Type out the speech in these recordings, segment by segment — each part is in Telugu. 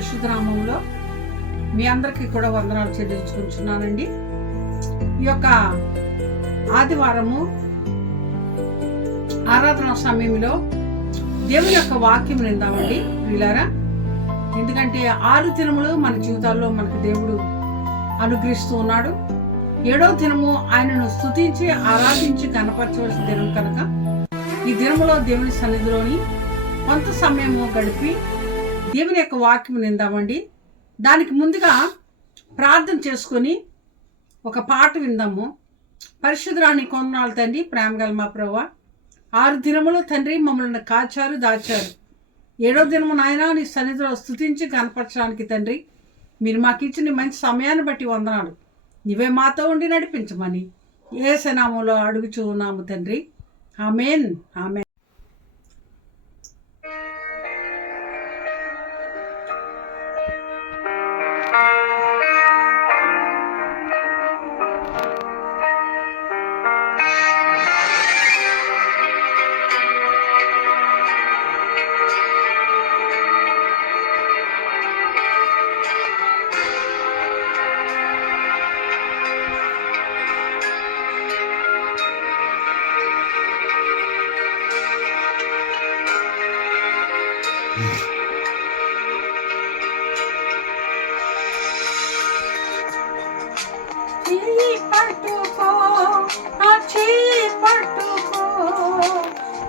పరిశుద్ధ నామములో మీ అందరికీ కూడా వందనాలు చెల్లించుకుంటున్నానండి. ఈ యొక్క ఆదివారము ఆరాధన సమయంలో దేవుని యొక్క వాక్యం విందామండి వీళ్ళారా. ఎందుకంటే 6 దినములు మన జీవితాల్లో మనకు దేవుడు అనుగ్రహిస్తూ ఉన్నాడు. 7వ దినము ఆయనను స్తుతించి ఆరాధించి కనపరచవలసిన దినం కనుక ఈ దినములో దేవుని సన్నిధిలోని కొంత సమయము గడిపి దేవుని యొక్క వాక్యం విందామండి. దానికి ముందుగా ప్రార్థన చేసుకొని ఒక పాట విందాము. పరిశుద్ధరాని కొందనాలు తండ్రి, ప్రేమగల మా ప్రభువా, 6 దినములు తండ్రి మమ్మల్ని కాచారు దాచారు. 7వ దినము నాయన నీ సన్నిధిలో స్తుతించి కనపరచడానికి తండ్రి మీరు మాకు ఇచ్చిన మంచి సమయాన్ని బట్టి వందనాలు. నీవే మాతో ఉండి నడిపించమని యేసు నామములో అడుగుచూ ఉన్నాము తండ్రి. ఆమేన్, ఆమేన్.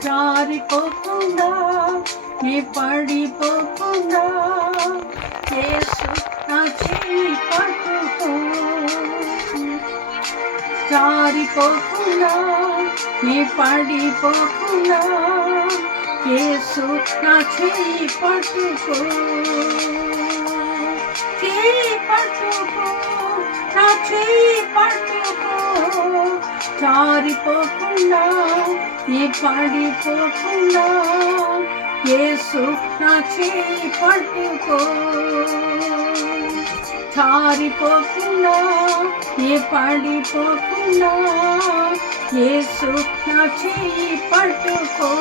జారిపోకుండా నీ పడిపోకుండా యేసు నా చేయి పట్టుకో. జారిపోకుండా నీ పడిపోకుండా యేసు నా చేయి పట్టుకో. చేయి పట్టుకో, నా చేయి పట్టుకో. జారిపోకుండా నీ పడిపోకుండా యేసు నా చేయి పట్టుకో. జారిపోకుండా నీ పడిపోకుండా యేసు నా చేయి పట్టుకో.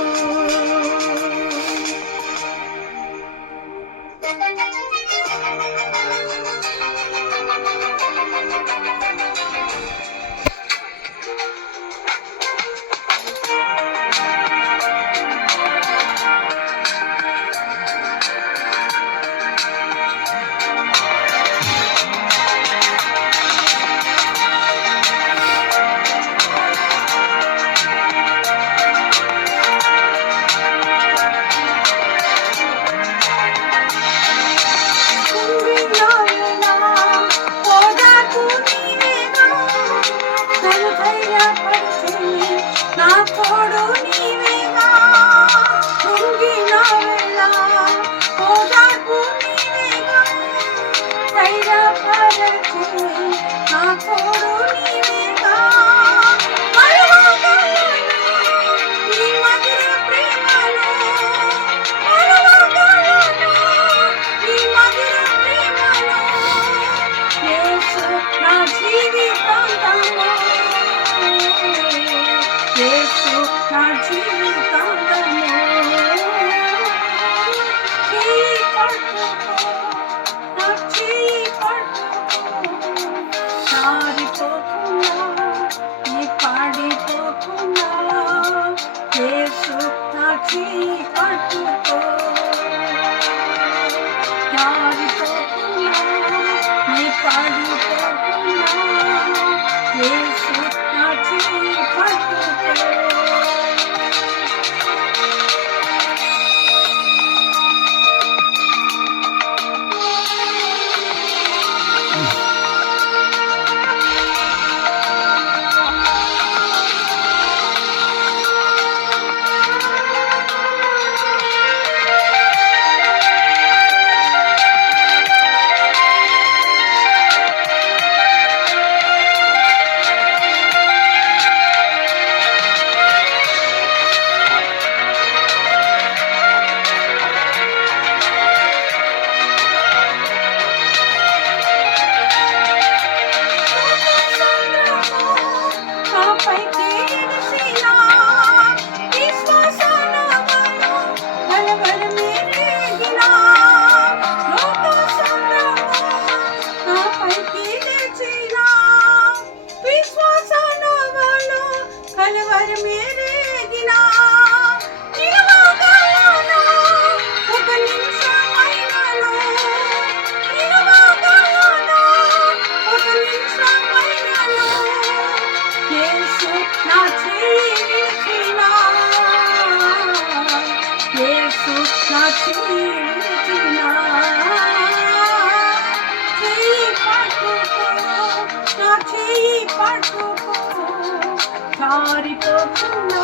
జారిపోతున్నా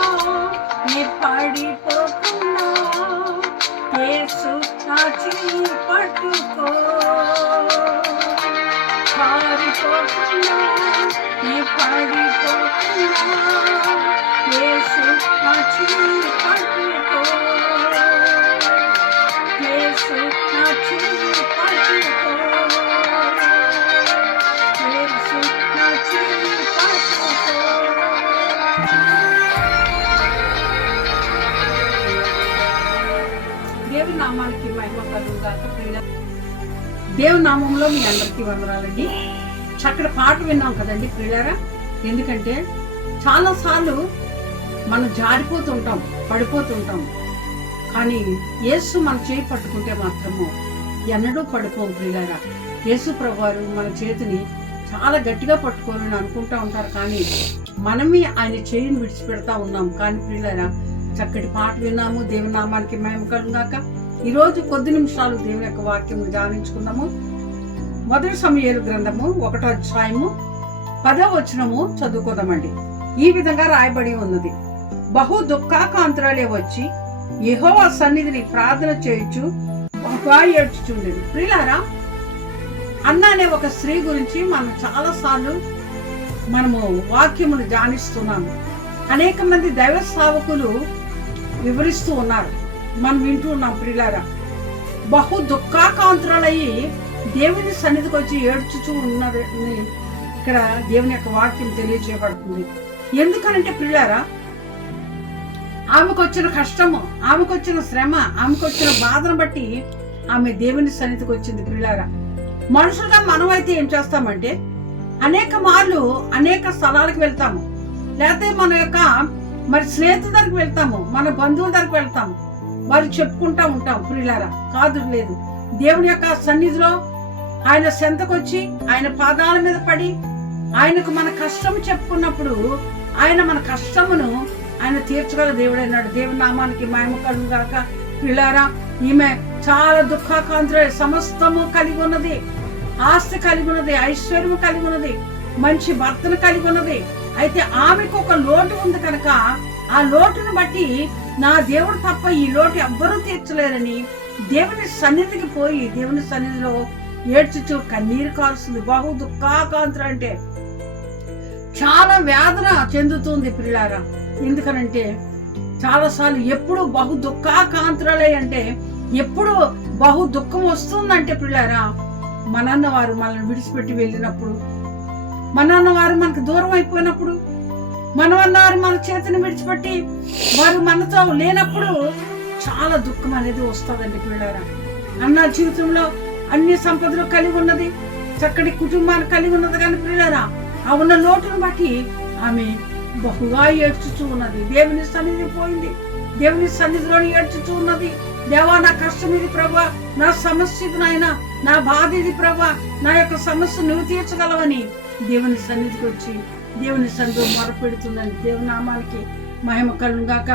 నీ పడిపోతున్నా యేసు నా చెయ్యి పట్టుకో జారిపోతున్నా నీ పడిపోతున్నా యేసు నా చెయ్యి పట్టుకో యేసు నా చెయ్యి పట్టుకో యేసు నా చెయ్యి పట్టుకో. దేవుని నామానికి మహిమ కలుగుగాక. దేవుని నామంలో మీ అందరికీ వందనాలండి. చక్కటి పాట విన్నాం కదండి ప్రియులారా. ఎందుకంటే చాలాసార్లు మనం జారిపోతుంటాం, పడిపోతుంటాం. కానీ యేసు మన చేయి పట్టుకుంటే మాత్రము ఎన్నడూ పడిపోం ప్రియులారా. యేసు ప్రభువారు మన చేతిని చాలా గట్టిగా పట్టుకోవాలని అనుకుంటా ఉంటారు, కానీ మనమే ఆయన చేయిని విడిచిపెడతా ఉన్నాం. కానీ ప్రియులారా, చక్కటి పాట విన్నాము. దేవుని నామానికి మహిమ కలుగుగాక. ఈరోజు కొద్ది నిమిషాలు దేవుని యొక్క వాక్యం ధ్యానించుకుందాము. మొదటి సమూయేలు గ్రంథము 1వ అధ్యాయము 10వ వచనము చదువుకోదామండి. ఈ విధంగా రాయబడి ఉన్నది. బహు దుఃఖాకాంతురాలే వచ్చి యెహోవా సన్నిధిని ప్రార్థన చేయుచు బహుగా ఏడ్చుచుండేది. ప్రియులారా, అన్న అనే ఒక స్త్రీ గురించి మనం చాలాసార్లు మనము వాక్యమును ధ్యానిస్తున్నాము. అనేక మంది దైవ సేవకులు వివరిస్తూ ఉన్నారు, మనం వింటూ ఉన్నాం. ప్రియులారా, బహు దుఃఖాకాంతురాలయ్యి దేవుని సన్నిధికి వచ్చి ఏడ్చుచూ ఉన్నది ఇక్కడ దేవుని యొక్క వాక్యం తెలియజేయబడుతుంది. ఎందుకనంటే ప్రియులారా, ఆమెకు వచ్చిన కష్టము, ఆమెకు వచ్చిన శ్రమ, ఆమెకు వచ్చిన బాధను బట్టి ఆమె దేవుని సన్నిధికి వచ్చింది. ప్రియులారా, మనుషులుగా మనం అయితే ఏం చేస్తామంటే అనేక మార్లు అనేక స్థలాలకు వెళ్తాము, లేకపోతే మన యొక్క స్నేహితుల దగ్గరికి వెళ్తాము, మన బంధువుల దగ్గరికి వెళ్తాము, వారు చెప్పుకుంటా ఉంటాం. ప్రియులారా, కాదు లేదు, దేవుని యొక్క సన్నిధిలో ఆయన చెంతకొచ్చి ఆయన పాదాల మీద పడి ఆయనకు మన కష్టం చెప్పుకున్నప్పుడు ఆయన మన కష్టమును ఆయన తీర్చగల దేవుడైనాడు. దేవుని నామానికి మహిమ కలుగుగాక. ప్రియులారా, ఈమె చాలా దుఃఖాకాంతురాలు, సమస్తము కలిగి ఉన్నది, ఆస్తి కలిగి ఉన్నది, ఐశ్వర్యము కలిగి ఉన్నది, మంచి భర్తను కలిగి ఉన్నది. అయితే ఆమెకు ఒక లోటు ఉంది కనుక ఆ లోటును బట్టి నా దేవుడు తప్ప ఈ లోటు ఎవ్వరూ తీర్చలేరని దేవుని సన్నిధికి పోయి దేవుని సన్నిధిలో ఏడ్చుచు కన్నీరు కాల్స్తుంది. బహు దుఃఖాకాంతుర అంటే చాలా వేదన చెందుతుంది ప్రియులారా. ఎందుకనంటే చాలాసార్లు ఎప్పుడు బహు దుఃఖాకాంతురాలే అంటే ఎప్పుడు బహు దుఃఖం వస్తుందంటే ప్రియులారా, మనన్న వారు మనల్ని విడిచిపెట్టి వెళ్ళినప్పుడు, మనన్న వారు మనకు దూరం అయిపోయినప్పుడు, మనవన్నారు మన చేతిని విడిచిపెట్టి వారు మనతో లేనప్పుడు చాలా దుఃఖం అనేది వస్తుందండి పిల్లారా. అన్న జీవితంలో అన్ని సంపదలు కలిగి ఉన్నది, చక్కటి కుటుంబాన్ని కలిగి ఉన్నది, కానీ పిల్లారా ఆ ఉన్న లోటును బట్టి ఆమె బహుగా ఏడ్చుచూ ఉన్నది. దేవుని సన్నిధి పోయింది, దేవుని సన్నిధిలోని ఏడ్చుచూ ఉన్నది. దేవా, నా కష్టం ఇది ప్రభా, నా సమస్య ఇది నాయన, నా బాధ ఇది ప్రభా, నా యొక్క సమస్య నువ్వు తీర్చగలవని దేవుని సన్నిధికి వచ్చి దేవుని సన్నిధిలో మొరపెడుతుందని దేవుని నామానికి మహిమ కలుగుగాక.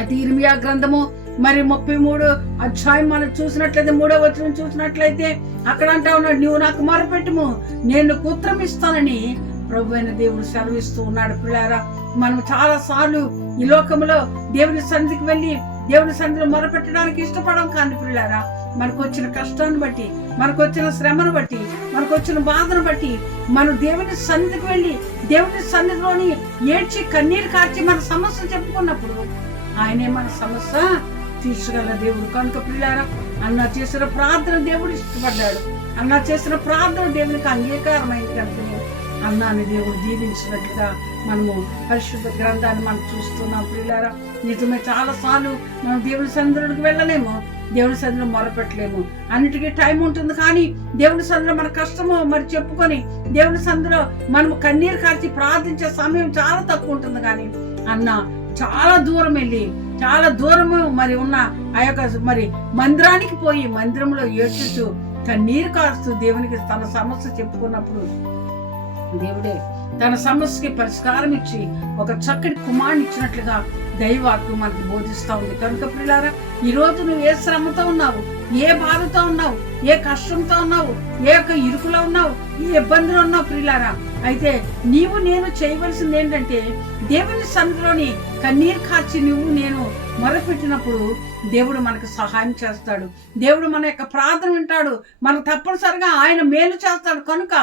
అది ఇర్మియా గ్రంథము 33వ అధ్యాయం మనం చూసినట్లయితే 3వ వచనం చూసినట్లయితే అక్కడ అంటా ఉన్నాడు, నువ్వు నాకు మొరపెట్టుము, నేను ఉత్తరం ఇస్తానని ప్రభు అయిన దేవుడు సెలవిస్తూ ఉన్నాడు. పిల్లారా, మనం చాలా సార్లు ఈ లోకంలో దేవుని సన్నిధికి వెళ్ళి దేవుని సన్నిధిలో మొరపెట్టడానికి ఇష్టపడం. కానీ పిల్లారా, మనకు వచ్చిన కష్టాన్ని బట్టి, మనకు వచ్చిన శ్రమను బట్టి, మనకు వచ్చిన బాధను బట్టి మనం దేవుని సన్నిధికి వెళ్ళి దేవుని సన్నిధిలోని ఏడ్చి కన్నీరు కార్చి మన సమస్య చెప్పుకున్నప్పుడు ఆయనే మన సమస్య తీర్చగల దేవుడు. కనుక పిల్లారా, అన్న చేసిన ప్రార్థన దేవుడు ఇష్టపడ్డాడు, అన్న చేసిన ప్రార్థన దేవునికి అంగీకారమైంది. కనుక అన్నాన్ని దేవుడు దీవించినట్లుగా మనము పరిశుద్ధ గ్రంథాన్ని మనం చూస్తున్నాం. పిల్లారా, నిజమే చాలా సార్లు మనం దేవుని సన్నిధిలోకి వెళ్ళలేము, దేవుని సన్నిధిలో మొరపెట్టలేము, అన్నిటికీ టైం ఉంటుంది. కానీ దేవుని సన్నిధిలో మన కష్టము చెప్పుకొని దేవుని సన్నిధిలో మనం కన్నీరు కార్చి ప్రార్థించే సమయం చాలా తక్కువ ఉంటుంది. కానీ అన్న చాలా దూరం వెళ్ళి చాలా దూరము ఉన్న ఆ యొక్క మందిరానికి పోయి మందిరంలో ఏడ్చుతూ కన్నీరు కారుస్తూ దేవునికి తన సమస్య చెప్పుకున్నప్పుడు దేవుడే తన సమస్యకి పరిష్కారం ఇచ్చి ఒక చక్కటి కుమారుని ఇచ్చినట్లుగా దైవాత్మ మనకు బోధిస్తా ఉంది. కనుక పిల్లారా, ఈ రోజు నువ్వు ఏ శ్రమతో ఉన్నావు, ఏ బాధతో ఉన్నావు, ఏ కష్టంతో ఉన్నావు, ఏ యొక్క ఇరుకులో ఉన్నావు, ఏ ఇబ్బందులు ఉన్నావు ప్రియులారా. అయితే నీవు నేను చేయవలసింది ఏంటంటే దేవుని సన్నిధిలోని కన్నీరు కార్చి నువ్వు నేను మొరపెట్టినప్పుడు దేవుడు మనకు సహాయం చేస్తాడు. దేవుడు మన యొక్క ప్రార్థన వింటాడు. మనకు తప్పనిసరిగా ఆయన మేలు చేస్తాడు. కనుక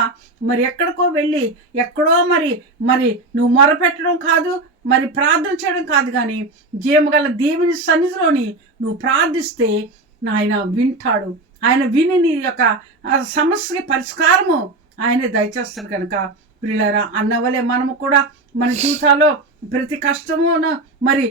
మరి ఎక్కడికో వెళ్ళి ఎక్కడో మరి నువ్వు మొరపెట్టడం కాదు, మరి ప్రార్థన చేయడం కాదు, కానీ జీవగల దేవుని సన్నిధిలోని నువ్వు ప్రార్థిస్తే ఆయన వింటాడు. ఆయన విని నీ యొక్క సమస్యకి పరిష్కారము ఆయనే దయచేస్తాడు. కనుక ప్రియులారా, అన్నవలే మనము కూడా మన జీవితాల్లో ప్రతి కష్టమును మరి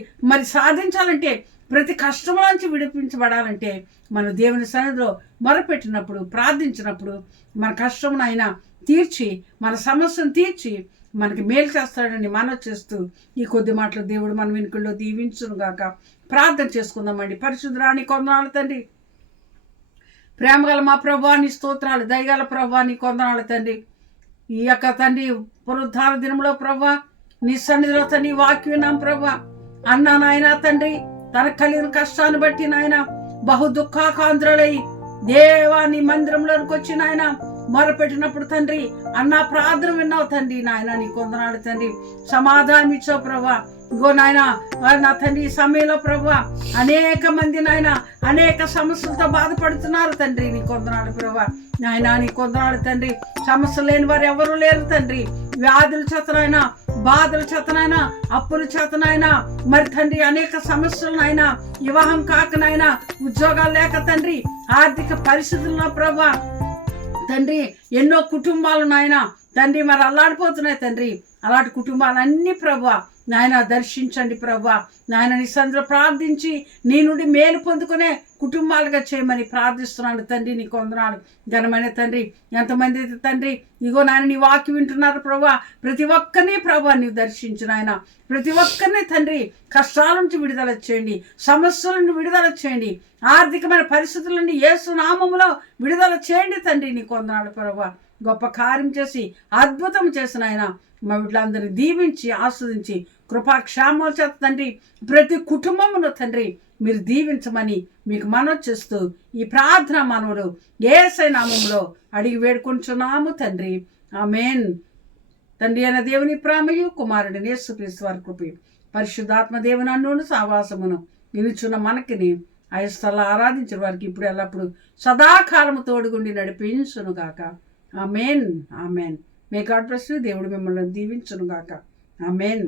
సాధించాలంటే, ప్రతి కష్టం నుంచి విడిపించబడాలంటే మన దేవుని సన్నిధిలో మొరపెట్టినప్పుడు, ప్రార్థించినప్పుడు మన కష్టమును ఆయన తీర్చి, మన సమస్యను తీర్చి మనకి మేలు చేస్తాడని మనవి చేస్తూ ఈ కొద్ది మాటలు దేవుడు మన వెనుకల్లో దీవించును గాక. ప్రార్థన చేసుకుందామండి. పరిశుద్ధురాని కొందనాలు తండ్రి, ప్రేమగల మా ప్రభువా నీ స్తోత్రాలు, దయగల ప్రభువా నీ కొందనాలు తండ్రి. ఈ యొక్క తండ్రి పునరుద్ధార దినంలో ప్రభువా నీ సన్నిధిలో తండ్రి వాక్యం విన్నాం ప్రభువా. అన్న నాయన తండ్రి తనకు కలిగిన కష్టాన్ని బట్టి నాయన బహు దుఃఖాకాంధ్రులై దేవా నీ మందిరంలోనికి వచ్చి నాయన మొరపెట్టినప్పుడు తండ్రి అన్న ప్రార్థన విన్నావు తండ్రి. నాయన నీ కొందనాలు తండ్రి, సమాధానం ఇచ్చావు ప్రభా. ఇగో నాయన నా తండ్రి ఈ సమయంలో ప్రభా అనేక మంది నాయన అనేక సమస్యలతో బాధపడుతున్నారు తండ్రి. నీ కొందనాలు ప్రభా. నాయన నీ కొందనాలు తండ్రి, సమస్యలు లేని వారు ఎవరు లేరు తండ్రి. వ్యాధుల చేతనైనా, బాధల చేతనైనా, అప్పుల చేతనైనా మరి తండ్రి అనేక సమస్యలనైనా, వివాహం కాకనైనా, ఉద్యోగాలు లేక తండ్రి, ఆర్థిక పరిస్థితుల్లో ప్రభా తండ్రి ఎన్నో కుటుంబాలు నాయన తండ్రి మరి అల్లాడిపోతున్నాయి తండ్రి. అలాంటి కుటుంబాలన్నీ ప్రభా నాయన దర్శించండి ప్రభా. నాయన నీ సన్నిధిలో ప్రార్థించి నీ నుండి మేలు పొందుకునే కుటుంబాలుగా చేయమని ప్రార్థిస్తున్నాను తండ్రి. నీ కొందనాలు ఘనమైన తండ్రి. ఎంతమంది అయితే తండ్రి ఇగో నాయన నీ వాక్యం వింటున్నారు ప్రభా, ప్రతి ఒక్కరిని ప్రభా నీవు దర్శించు నాయన. ప్రతి ఒక్కరిని తండ్రి కష్టాల నుంచి విడుదల చేయండి, సమస్యల నుండి విడుదల చేయండి, ఆర్థికమైన పరిస్థితుల నుండి యేసు నామములో విడుదల చేయండి తండ్రి. నీ కొందనాలు ప్రభా. గొప్ప కార్యం చేసి అద్భుతం చేసిన ఆయన మా వీళ్ళందరినీ దీవించి ఆస్వాదించి కృపాక్షేమాల చేత తండ్రి ప్రతి కుటుంబమును తండ్రి మీరు దీవించమని మీకు మనవి చేస్తూ ఈ ప్రార్థన మనవుడు యేసయ్య నామములో అడిగి వేడుకుంటున్నాము తండ్రి. ఆమేన్. తండ్రి అయిన దేవుని ప్రేమయు కుమారుడి యేసుక్రీస్తు వారి కృపయు పరిశుద్ధాత్మ దేవుని అన్నును సావాసమును నిలుచున్న మనకిని ఆయస్థలా ఆరాధించిన వారికి ఇప్పుడు ఎల్లప్పుడు సదాకాలము తోడుగుండి నడిపించును గాక. Amen. Amen. May God bless you. దేవుడు మిమ్మల్ని దీవించును గాక. ఆమేన్.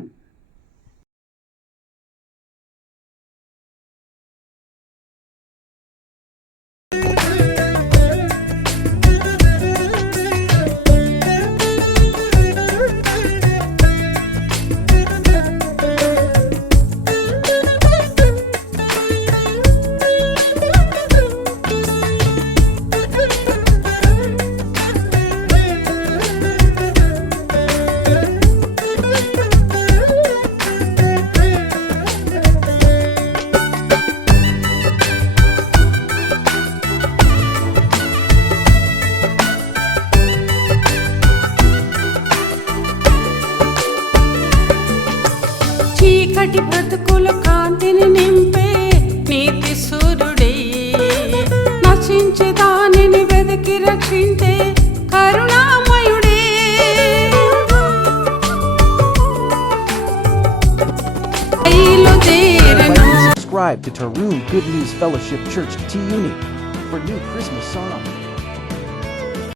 చీకటి బ్రతుకుల కాంతిని నింపే నీతి సూర్యుడే, నశించే దానిని వెతికి రక్షించే కరుణామయుడే. Subscribe to Tarun Good News Fellowship Church T-Unit for new Christmas songs.